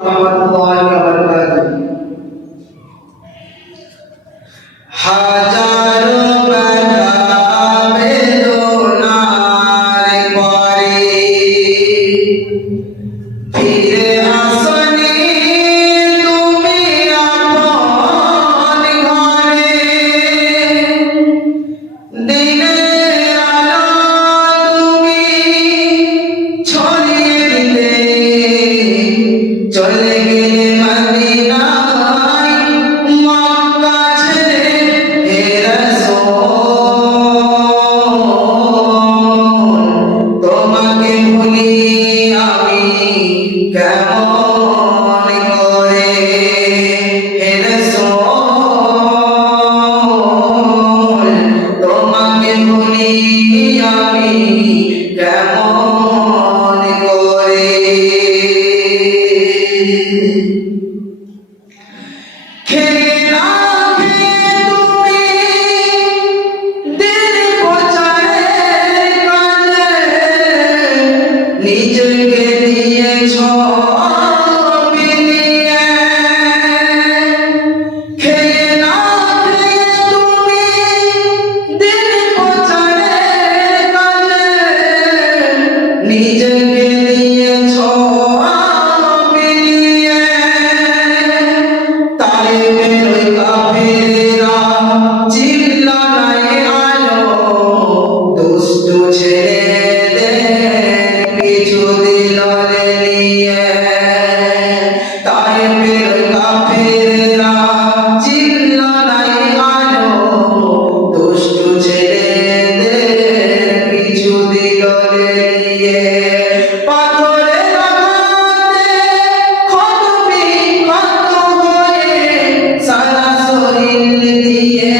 warahmatullahi wabarakatuh. হাজারো ব্যথা বেদনায় পড়ে ফিরে আসনি তুমি আপন ঘরে। দিনের আলো তুমি ছড়িয়ে দিলে, চলে গেলে মদিনায় মক্কা ছেড়ে। হে রাসূল, তোমাকে ভুলি আমি কেমন করে। হে রাসূল, তোমাকে ভুলি আমি কেমন করে। খেয়ে না খেয়ে তুমি দিন প্রচারের কাজে নিজেকে দিয়েছ বিলিয়ে। খেয়ে না খেয়ে তুমি দিন প্রচারের কাজে নিজেকে দিয়েছ বিলিয়ে। তালেবের ওই কাফেরেরা চিল্লায় আলো, দুষ্টু ছেলেদের পিছু দিল লেলিয়ে। তালেবের ওই কাফেরেরা চিল্লায় আলো, দুষ্টু ছেলেদের পিছু দিল লেলিয়ে। পাথরের আঘাতে ক্ষত বিক্ষত হয়ে সারা শরীর দিয়ে